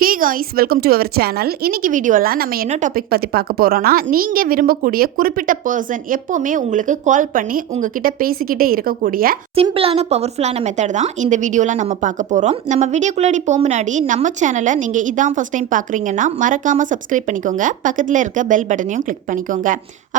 Hey guys welcome to our channel இன்றைக்கி வீடியோவில் நம்ம என்ன டாபிக் பற்றி பார்க்க போகிறோன்னா நீங்கள் விரும்பக்கூடிய குறிப்பிட்ட பர்சன் எப்போவுமே உங்களுக்கு கால் பண்ணி உங்ககிட்ட பேசிக்கிட்டே இருக்கக்கூடிய சிம்பிளான பவர்ஃபுல்லான மெத்தட் தான் இந்த வீடியோவில் நம்ம பார்க்க போகிறோம் நம்ம வீடியோக்குள்ளாடி போக முன்னாடி நம்ம சேனலை நீங்கள் இதான் ஃபஸ்ட் டைம் பார்க்குறீங்கன்னா மறக்காமல் சப்ஸ்கிரைப் பண்ணிக்கோங்க. பக்கத்தில் இருக்க பெல் பட்டனையும் கிளிக் பண்ணிக்கோங்க.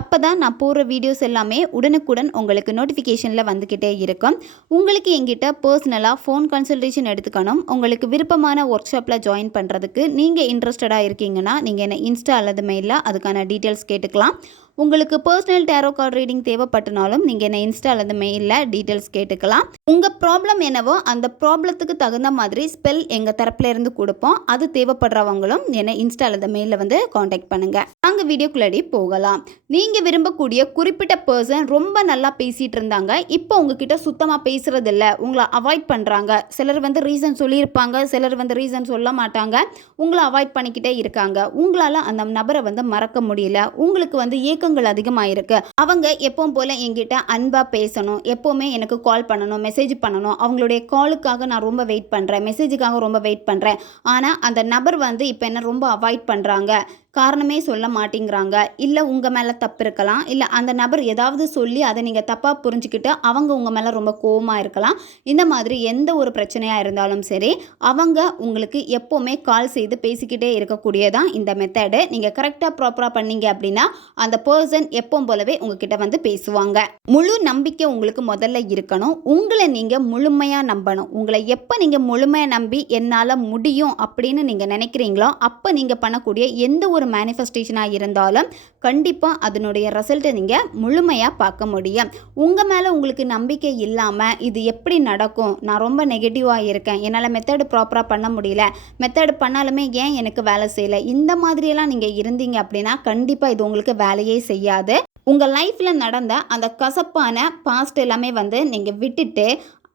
அப்போ தான் நான் போடுற வீடியோஸ் எல்லாமே உடனுக்குடன் உங்களுக்கு நோட்டிஃபிகேஷனில் வந்துக்கிட்டே இருக்கும். உங்களுக்கு எங்கிட்ட பர்சனலாக ஃபோன் கன்சல்டேஷன் எடுத்துக்கணும். உங்களுக்கு விருப்பமான ஒர்க் ஷாப்பில் ஜாயின் பண்ண பண்ணுறதுக்கு நீங்கள் இன்ட்ரெஸ்டடாக இருக்கீங்கன்னா நீங்கள் என்ன இன்ஸ்டா அல்லது மெயிலில் அதுக்கான டீட்டெயில்ஸ் கேட்டுக்கலாம். உங்களுக்கு பர்சனல் டேரோ கார்டு ரீடிங் தேவைப்பட்டனாலும் நீங்கள் என்ன இன்ஸ்டா அல்லது மெயிலில் டீட்டெயில்ஸ் கேட்டுக்கலாம். உங்கள் ப்ராப்ளம் என்னவோ அந்த ப்ராப்ளத்துக்கு தகுந்த மாதிரி ஸ்பெல் எங்கள் தரப்புல இருந்து கொடுப்போம். அது தேவைப்படுறவங்களும் என்னை இன்ஸ்டா அல்லது மெயிலில் வந்து காண்டாக்ட் பண்ணுங்கள் நாங்கள் வீடியோக்குள்ளடி போகலாம். நீங்கள் விரும்பக்கூடிய குறிப்பிட்ட பர்சன் ரொம்ப நல்லா பேசிகிட்டு இருந்தாங்க. இப்போ உங்ககிட்ட சுத்தமாக பேசுகிறதில்ல உங்களை அவாய்ட் பண்ணுறாங்க சிலர் வந்து ரீசன் சொல்லியிருப்பாங்க. சிலர் வந்து ரீசன் சொல்ல மாட்டாங்க. உங்களை அவாய்ட் பண்ணிக்கிட்டே இருக்காங்க. உங்களால் அந்த நபரை வந்து மறக்க முடியல. உங்களுக்கு வந்து ஏக்கங்கள் அதிகமாக இருக்குது அவங்க எப்பவும் போல் என்கிட்ட அன்பாக பேசணும் எப்போவுமே எனக்கு கால் பண்ணணும் மெசேஜ் பண்ணணும். அவங்களுடைய காலுக்காக நான் ரொம்ப வெயிட் பண்ணுறேன் மெசேஜுக்காக ரொம்ப வெயிட் பண்ணுறேன் ஆனால் அந்த நபர் வந்து இப்போ என்ன ரொம்ப அவாய்ட் பண்ணுறாங்க காரணமே சொல்ல மாட்டேங்கிறாங்க. இல்லை உங்கள் மேலே தப்பு இருக்கலாம். இல்லை அந்த நபர் ஏதாவது சொல்லி அதை நீங்கள் தப்பாக புரிஞ்சுக்கிட்டு அவங்க உங்கள் மேலே ரொம்ப கோவமாக இருக்கலாம். இந்த மாதிரி எந்த ஒரு பிரச்சனையாக இருந்தாலும் சரி அவங்க உங்களுக்கு எப்போவுமே கால் செய்து பேசிக்கிட்டே இருக்கக்கூடியதான் இந்த மெத்தடு நீங்கள் கரெக்டாக ப்ராப்பராக பண்ணீங்க அப்படின்னா அந்த பர்சன் எப்போ போலவே உங்ககிட்ட வந்து பேசுவாங்க. முழு நம்பிக்கை உங்களுக்கு முதல்ல இருக்கணும். உங்களை நீங்கள் முழுமையாக நம்பணும். உங்களை எப்போ நீங்கள் முழுமையாக நம்பி என்னால் முடியும் அப்படின்னு நீங்கள் நினைக்கிறீங்களோ அப்போ நீங்கள் பண்ணக்கூடிய எந்த ஒரு மேனிஃபெஸ்டேஷனாக இருந்தாலும் கண்டிப்பாக அதனுடைய ரிசல்ட்டை நீங்கள் முழுமையாக பார்க்க முடியும். உங்கள் மேலே உங்களுக்கு நம்பிக்கை இல்லாமல் இது எப்படி நடக்கும்? நான் ரொம்ப நெகட்டிவாக இருக்கேன். என்னால் மெத்தடு ப்ராப்பராக பண்ண முடியல. மெத்தடு பண்ணாலுமே ஏன் எனக்கு வேலை செய்யலை? இந்த மாதிரியெல்லாம் நீங்கள் இருந்தீங்க அப்படின்னா கண்டிப்பாக இது உங்களுக்கு வேலையே செய்யாது. உங்கள் லைஃப்பில் நடந்த அந்த கசப்பான பாஸ்ட் எல்லாமே வந்து நீங்கள் விட்டுட்டு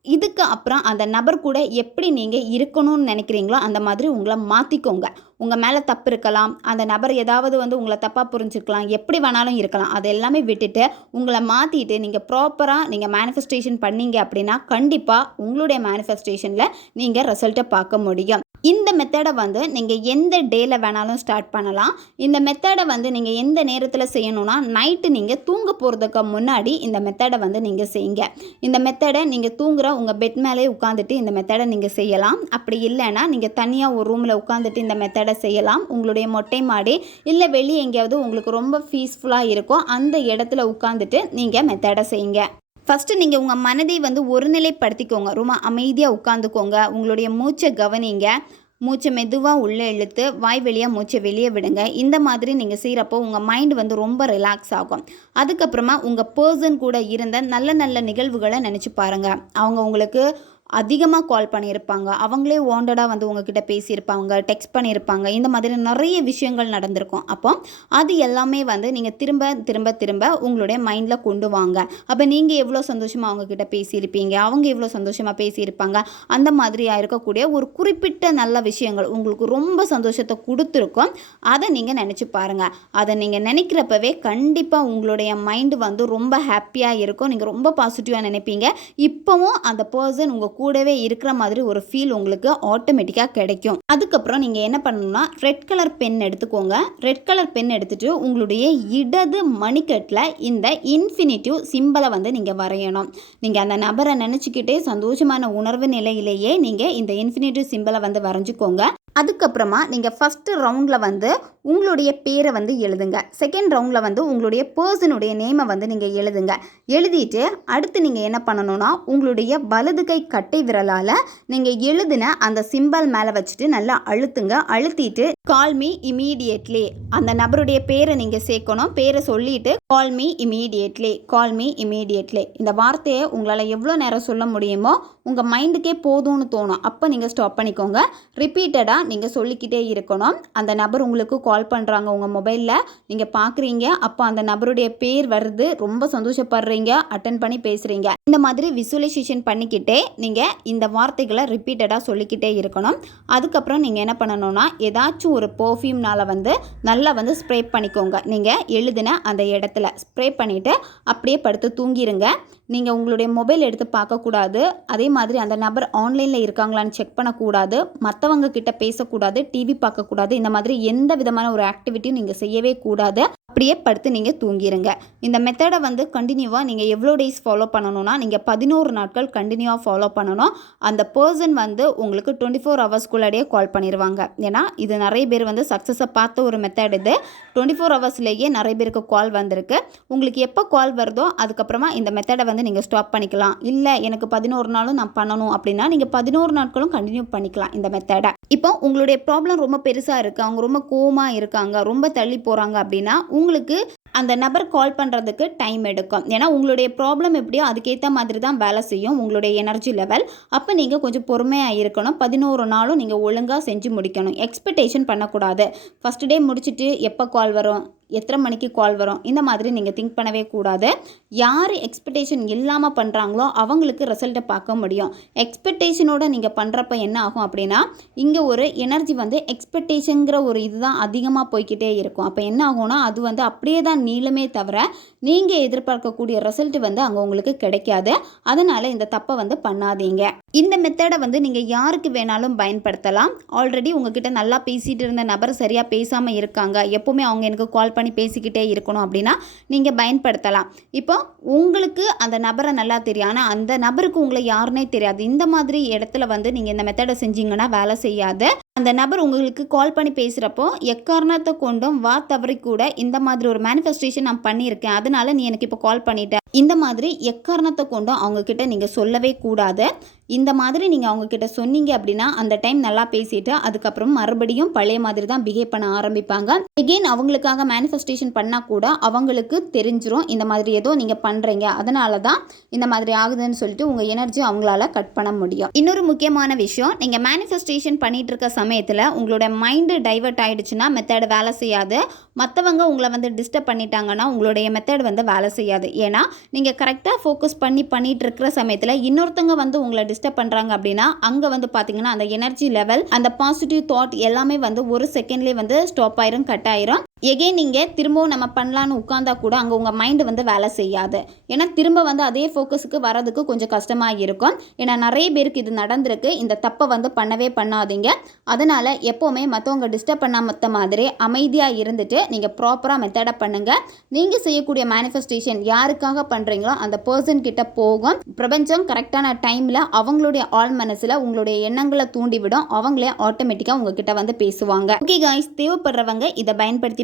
இதுக்கு அப்புறம் அந்த நபர் கூட எப்படி நீங்கள் இருக்கணும்னு நினைக்கிறீங்களோ அந்த மாதிரி உங்களை மாற்றிக்கோங்க உங்கள் மேலே தப்பு இருக்கலாம் அந்த நபர் ஏதாவது வந்து உங்களை தப்பாக புரிஞ்சுக்கலாம் எப்படி வேணாலும் இருக்கலாம் அது எல்லாமே விட்டுட்டு உங்களை மாற்றிட்டு நீங்கள் ப்ராப்பராக நீங்கள் மேனிஃபெஸ்டேஷன் பண்ணீங்க அப்படின்னா கண்டிப்பாக உங்களுடைய மேனிஃபெஸ்டேஷனில் நீங்கள் ரிசல்ட்டை பார்க்க முடியும். இந்த மெத்தடை வந்து நீங்கள் எந்த டேயில் வேணாலும் ஸ்டார்ட் பண்ணலாம். இந்த மெத்தடை வந்து நீங்கள் எந்த நேரத்தில் செய்யணும்னா நைட்டு நீங்கள் தூங்க போகிறதுக்கு முன்னாடி இந்த மெத்தடை வந்து நீங்கள் செய்யுங்க. இந்த மெத்தடை நீங்கள் தூங்குற உங்கள் பெட் மேலே உட்காந்துட்டு இந்த மெத்தடை நீங்கள் செய்யலாம். அப்படி இல்லைன்னா நீங்கள் தனியாக ஒரு ரூமில் உட்காந்துட்டு இந்த மெத்தடை செய்யலாம். உங்களுடைய மொட்டை மாடி இல்லை வெளியே எங்கேயாவது உங்களுக்கு ரொம்ப பீஸ்ஃபுல்லாக இருக்கும். அந்த இடத்துல உட்காந்துட்டு நீங்கள் மெத்தடை செய்யுங்க. ஃபஸ்ட்டு நீங்கள் உங்கள் மனதை வந்து ஒருநிலைப்படுத்திக்கோங்க. ரொம்ப அமைதியாக உட்காந்துக்கோங்க உங்களுடைய மூச்சை கவனிங்க. மூச்சை மெதுவாக உள்ளே இழுத்து வாய் வழியாக மூச்சை வெளியே விடுங்க. இந்த மாதிரி நீங்கள் செய்கிறப்போ உங்கள் மைண்ட் வந்து ரொம்ப ரிலாக்ஸ் ஆகும். அதுக்கப்புறமா உங்கள் பர்சன் கூட இருந்த நல்ல நல்ல நிகழ்வுகளை நினச்சி பாருங்கள் அவங்க உங்களுக்கு அதிகமாக கால் பண்ணியிருப்பாங்க. அவங்களே வாண்டடாக வந்து உங்ககிட்ட பேசியிருப்பாங்க டெக்ஸ்ட் பண்ணியிருப்பாங்க. இந்த மாதிரி நிறைய விஷயங்கள் நடந்திருக்கும். அப்போ அது எல்லாமே வந்து நீங்கள் திரும்ப திரும்ப திரும்ப உங்களுடைய மைண்டில் கொண்டு வாங்க. அப்போ நீங்கள் எவ்வளோ சந்தோஷமாக அவங்கக்கிட்ட பேசியிருப்பீங்க? அவங்க எவ்வளோ சந்தோஷமாக பேசியிருப்பாங்க? அந்த மாதிரியாக இருக்கக்கூடிய ஒரு குறிப்பிட்ட நல்ல விஷயங்கள் உங்களுக்கு ரொம்ப சந்தோஷத்தை கொடுத்துருக்கோம். அதை நீங்கள் நினச்சி பாருங்கள் அதை நீங்கள் நினைக்கிறப்பவே கண்டிப்பாக உங்களுடைய மைண்டு வந்து ரொம்ப ஹாப்பியாக இருக்கும். நீங்கள் ரொம்ப பாசிட்டிவாக நினைப்பீங்க. இப்போவும் அந்த பர்சன் உங்கள் கூடவே இருக்கிற மாதிரி ஒரு ஃபீல் உங்களுக்கு ஆட்டோமேட்டிக்காக கிடைக்கும். அதுக்கப்புறம் நீங்கள் என்ன பண்ணணும்னா ரெட் கலர் பென் எடுத்துக்கோங்க. ரெட் கலர் பென் எடுத்துகிட்டு உங்களுடைய இடது மணிக்கட்டில் இந்த இன்ஃபினிட்டிவ் சிம்பிளை வந்து நீங்கள் வரையணும். நீங்கள் அந்த நபரை நினச்சிக்கிட்டே சந்தோஷமான உணர்வு நிலையிலேயே நீங்கள் இந்த இன்ஃபினிட்டிவ் சிம்பிளை வந்து வரைஞ்சிக்கோங்க. அதுக்கப்புறமா நீங்கள் ஃபஸ்ட்டு ரவுண்டில் வந்து உங்களுடைய பேரை வந்து எழுதுங்க. செகண்ட் ரவுண்டில் வந்து உங்களுடைய பர்சனுடைய நேமை வந்து நீங்கள் எழுதுங்க. எழுதிட்டு அடுத்து நீங்கள் என்ன பண்ணணும்னா உங்களுடைய வலது கை கட்டை விரலால் நீங்கள் எழுதின அந்த சிம்பல் மேலே வச்சுட்டு நல்லா அழுத்துங்க. அழுத்திட்டு கால் மீ இமீடியட்லி அந்த நபருடைய பேரை நீங்கள் சேர்க்கணும். பேரை சொல்லிட்டு call me immediately call me immediately இந்த வார்த்தையை உங்களால் எவ்வளோ நேரம் சொல்ல முடியுமோ உங்கள் மைண்டுக்கே போதும்னு தோணும். அப்போ நீங்கள் ஸ்டாப் பண்ணிக்கோங்க. ரிப்பீட்டடாக நீங்கள் சொல்லிக்கிட்டே இருக்கணும். அந்த நபர் உங்களுக்கு கால் பண்ணுறாங்க உங்கள் மொபைலில் நீங்கள் பார்க்குறீங்க அப்போ அந்த நபருடைய பேர் வருது. ரொம்ப சந்தோஷப்படுறீங்க. அட்டன் பண்ணி பேசுகிறீங்க இந்த மாதிரி விசுவலைசேஷன் பண்ணிக்கிட்டே நீங்கள் இந்த வார்த்தைகளை ரிப்பீட்டடாக சொல்லிக்கிட்டே இருக்கணும். அதுக்கப்புறம் நீங்கள் என்ன பண்ணணும்னா ஏதாச்சும் ஒரு பர்ஃப்யூம்னால் வந்து நல்லா வந்து ஸ்ப்ரே பண்ணிக்கோங்க. நீங்கள் எழுதின அந்த இடத்துல ஸ்ப்ரே பண்ணிவிட்டு அப்படியே படுத்து தூங்கிடுங்க நீங்கள் உங்களுடைய மொபைல் எடுத்து பார்க்கக்கூடாது. அதே மாதிரி அந்த நபர் ஆன்லைனில் இருக்காங்களான்னு செக் பண்ணக்கூடாது. மற்றவங்க கிட்ட பேசக்கூடாது டிவி பார்க்கக்கூடாது. இந்த மாதிரி எந்த விதமான ஒரு ஆக்டிவிட்டியும் நீங்கள் செய்யவே கூடாது. அப்படியே படுத்து நீங்கள் தூங்கிடுங்க இந்த மெத்தடை வந்து கண்டினியூவாக நீங்கள் எவ்வளோ டேஸ் ஃபாலோ பண்ணணும்னா நீங்கள் பதினோரு நாட்கள் கண்டினியூவாக ஃபாலோ பண்ணணும். அந்த பர்சன் வந்து உங்களுக்கு டுவெண்ட்டி ஃபோர் ஹவர்ஸ்க்குள்ளாடியே கால் பண்ணிடுவாங்க ஏன்னா இது நிறைய பேர் வந்து சக்ஸஸை பார்த்த ஒரு மெத்தட் இது. டுவெண்ட்டி ஃபோர் ஹவர்ஸ்லேயே நிறைய பேருக்கு கால் வந்திருக்கு. உங்களுக்கு எப்போ கால் வருதோ அதுக்கப்புறமா இந்த மெத்தடை வந்து நீங்கள் ஸ்டாப் பண்ணிக்கலாம். இல்லை எனக்கு பதினோரு நாளும் நான் பண்ணணும் அப்படின்னா நீங்கள் பதினோரு நாட்களும் கண்டினியூ பண்ணிக்கலாம் இந்த மெத்தடை இப்போ உங்களுடைய ப்ராப்ளம் ரொம்ப பெருசாக இருக்குது அவங்க ரொம்ப கோமாக இருக்காங்க ரொம்ப தள்ளி போகிறாங்க அப்படின்னா உங்களுக்கு அந்த நபர் கால் பண்ணுறதுக்கு டைம் எடுக்கும். ஏன்னா உங்களுடைய ப்ராப்ளம் எப்படியோ அதுக்கேற்ற மாதிரி தான் வேலை செய்யும் உங்களுடைய எனர்ஜி லெவல் அப்போ நீங்கள் கொஞ்சம் பொறுமையாக இருக்கணும். பதினோரு நாளும் நீங்கள் ஒழுங்காக செஞ்சு முடிக்கணும். எக்ஸ்பெக்டேஷன் பண்ணக்கூடாது. ஃபஸ்ட் டே முடிச்சுட்டு எப்போ கால் வரும்? எத்தனை மணிக்கு கால் வரும்? இந்த மாதிரி நீங்கள் திங்க் பண்ணவே கூடாது. யார் எக்ஸ்பெக்டேஷன் இல்லாமல் பண்ணுறாங்களோ அவங்களுக்கு ரிசல்ட்டை பார்க்க முடியும். எக்ஸ்பெக்டேஷனோட நீங்கள் பண்ணுறப்ப என்ன ஆகும் அப்படின்னா இங்கே ஒரு எனர்ஜி வந்து எக்ஸ்பெக்டேஷனுங்கிற ஒரு இதுதான் அதிகமாக போய்க்கிட்டே இருக்கும். அப்போ என்ன ஆகும்னா அது வந்து அப்படியே தான் நீளமே தவிர நீங்கள் எதிர்பார்க்கக்கூடிய ரிசல்ட் வந்து அங்கே உங்களுக்கு கிடைக்காது. அதனால் இந்த தப்பை வந்து பண்ணாதீங்க. இந்த மெத்தடை வந்து நீங்கள் யாருக்கு வேணாலும் பயன்படுத்தலாம். ஆல்ரெடி உங்ககிட்ட நல்லா பேசிகிட்டு இருந்த நபர் சரியாக பேசாமல் இருக்காங்க. எப்போவுமே அவங்க எனக்கு கால் பண்ணி பேசிக்கிட்டே இருக்கணும் அப்படின்னா நீங்கள் பயன்படுத்தலாம். இப்போ உங்களுக்கு அந்த நபரை நல்லா தெரியும். ஆனால் அந்த நபருக்கு உங்களை யாருன்னே தெரியாது. இந்த மாதிரி இடத்துல வந்து நீங்கள் இந்த மெத்தடை செஞ்சீங்கன்னா வேலை செய்யாது. அந்த நபர் உங்களுக்கு கால் பண்ணி பேசுகிறப்போ எக்காரணத்தை கொண்டும் வா தவறி கூட இந்த மாதிரி ஒரு மேனிஃபெஸ்டேஷன் நான் பண்ணியிருக்கேன். அதனால நீ எனக்கு இப்போ கால் பண்ணிட்ட. இந்த மாதிரி எக்காரணத்தை கொண்டும் அவங்கக்கிட்ட நீங்கள் சொல்லவே கூடாது. இந்த மாதிரி நீங்கள் அவங்கக்கிட்ட சொன்னீங்க அப்படின்னா அந்த டைம் நல்லா பேசிட்டு அதுக்கப்புறம் மறுபடியும் பழைய மாதிரி தான் பிஹேவ் பண்ண ஆரம்பிப்பாங்க. எகெயின் அவங்களுக்காக மேனிஃபெஸ்டேஷன் பண்ணால் கூட அவங்களுக்கு தெரிஞ்சிரும் இந்த மாதிரி ஏதோ நீங்கள் பண்ணுறீங்க அதனால தான் இந்த மாதிரி ஆகுதுன்னு சொல்லிட்டு உங்கள் எனர்ஜி அவங்களால கட் பண்ண முடியும். இன்னொரு முக்கியமான விஷயம் நீங்கள் மேனிஃபெஸ்டேஷன் பண்ணிட்டு இருக்க சமயத்தில் உங்களோட மைண்டு டைவர்ட் ஆகிடுச்சுன்னா மெத்தட் வேலை செய்யாது. மற்றவங்க உங்களை வந்து டிஸ்டர்ப் பண்ணிட்டாங்கன்னா உங்களுடைய மெத்தட் வந்து வேலை செய்யாது. ஏன்னா நீங்கள் கரெக்டாக ஃபோக்கஸ் பண்ணி பண்ணிகிட்டு இருக்கிற சமயத்தில் இன்னொருத்தங்க வந்து உங்களை டிஸ்டர்ப் பண்ணுறாங்க அப்படின்னா அங்கே வந்து பார்த்தீங்கன்னா அந்த எனர்ஜி லெவல் அந்த பாசிட்டிவ் தாட் எல்லாமே வந்து ஒரு செகண்ட்லேயே வந்து ஸ்டாப் ஆயிரும் கட் ஆயிரும். எகெயின் நீங்கள் திரும்பவும் நம்ம பண்ணலான்னு உட்காந்தா கூட அங்கே உங்கள் மைண்டு வந்து வேலை செய்யாது. ஏன்னா திரும்ப வந்து அதே ஃபோக்கஸுக்கு வரதுக்கு கொஞ்சம் கஷ்டமாக இருக்கும். ஏன்னா நிறைய பேருக்கு இது நடந்திருக்கு. இந்த தப்பை வந்து பண்ணவே பண்ணாதீங்க. அதனால் எப்போவுமே மற்றவங்க டிஸ்டர்ப் பண்ணாமத்த மாதிரி அமைதியாக இருந்துட்டு நீங்கள் ப்ராப்பராக மெத்தடை பண்ணுங்கள் நீங்கள் செய்யக்கூடிய மேனிஃபெஸ்டேஷன் யாருக்காக பண்ணுறீங்களோ அந்த பர்சன் கிட்ட போகும். பிரபஞ்சம் கரெக்டான டைமில் அவங்களுடைய ஆள் மனசில் உங்களுடைய எண்ணங்களை தூண்டிவிடும். அவங்களே ஆட்டோமேட்டிக்காக உங்ககிட்ட வந்து பேசுவாங்க. ஓகே காய்ஸ் தேவைப்படுறவங்க இதை பயன்படுத்தி